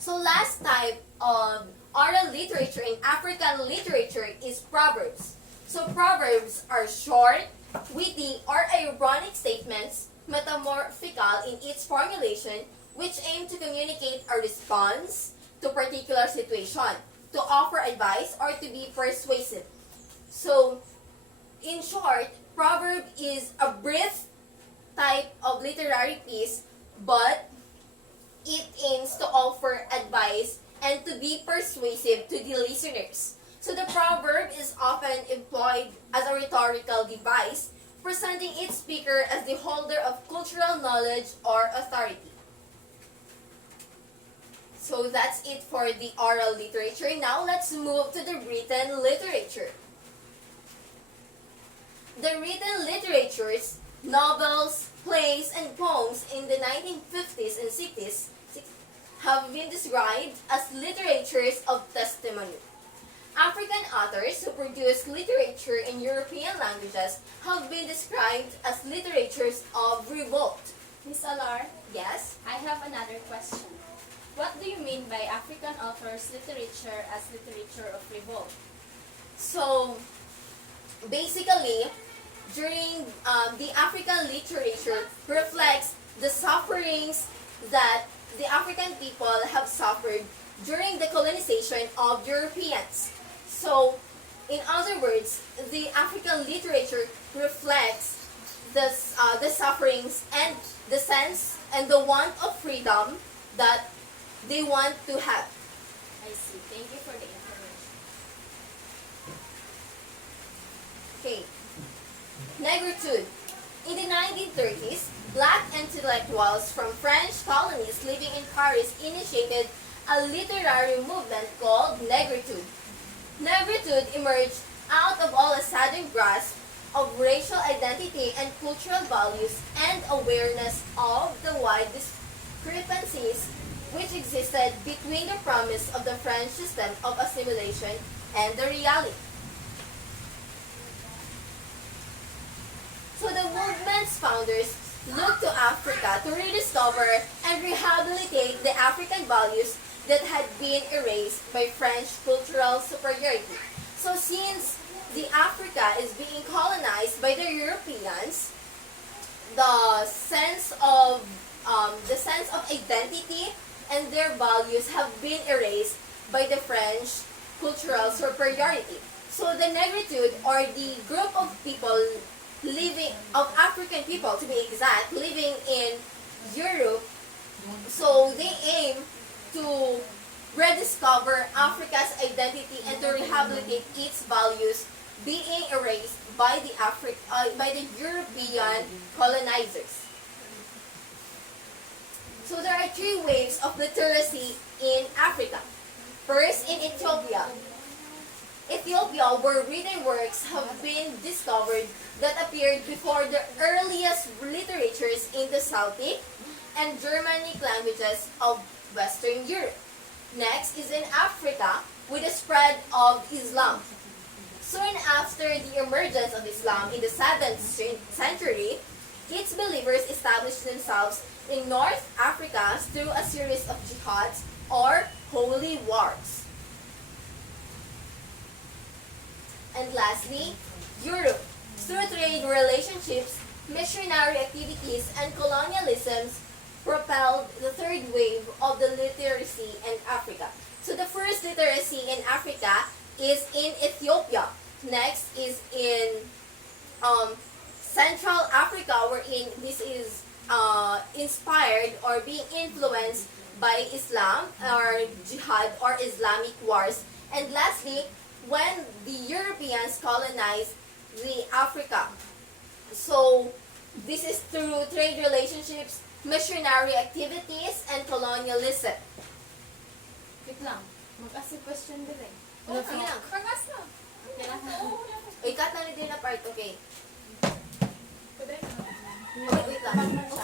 So last type of oral literature in African literature is proverbs. So proverbs are short, witty, or ironic statements, metamorphical in its formulation, which aim to communicate a response to particular situation, to offer advice, or to be persuasive. So, in short, proverb is a brief type of literary piece, but it aims to offer advice and to be persuasive to the listeners. So the proverb is often employed as a rhetorical device, presenting its speaker as the holder of cultural knowledge or authority. So that's it for the oral literature. Now let's move to the written literature. The written literatures, novels, plays, and poems in the 1950s and 60s have been described as literatures of testimony. African authors who produced literature in European languages have been described as literatures of revolt. Miss Alar, Yes? I have another question. What do you mean by African authors' literature as literature of revolt? So, basically, during the African literature reflects the sufferings that the African people have suffered during the colonization of Europeans. So, in other words, the African literature reflects the sufferings and the sense and the want of freedom that they want to have. I see. Thank you for the information. Okay. Negritude. In the 1930s, black intellectuals from French colonies living in Paris initiated a literary movement called Negritude. Negritude emerged out of all a sudden grasp of racial identity and cultural values and awareness of the wide discrepancies which existed between the promise of the French system of assimilation and the reality. So the movement's founders looked to Africa to rediscover and rehabilitate the African values that had been erased by French cultural superiority. So since the Africa is being colonized by the Europeans, the sense of identity and their values have been erased by the French cultural superiority. So the negritude, or the group of people of African people to be exact, living in Europe, so they aim to rediscover Africa's identity and to rehabilitate its values being erased by the European colonizers. So there are three waves of literacy in Africa. First, in Ethiopia. Ethiopia, where written works have been discovered that appeared before the earliest literatures in the Celtic and Germanic languages of Western Europe. Next is in Africa, with the spread of Islam. Soon after the emergence of Islam in the 7th century, its believers established themselves in North Africa through a series of jihads or holy wars. And lastly, Europe. Through trade relationships, missionary activities, and colonialisms propelled the third wave of the literacy in Africa. So the first literacy in Africa is in Ethiopia. Next is in Central Africa, wherein this is inspired or being influenced by Islam or jihad or Islamic wars. And lastly, when the Europeans colonized the Africa. So this is through trade relationships, missionary activities, and colonialism. Wait lang. Mag-ask yung question din eh. Sige lang. Pangas na. Okay lang. Ikat na din na part, okay. Pwede na. Wait lang.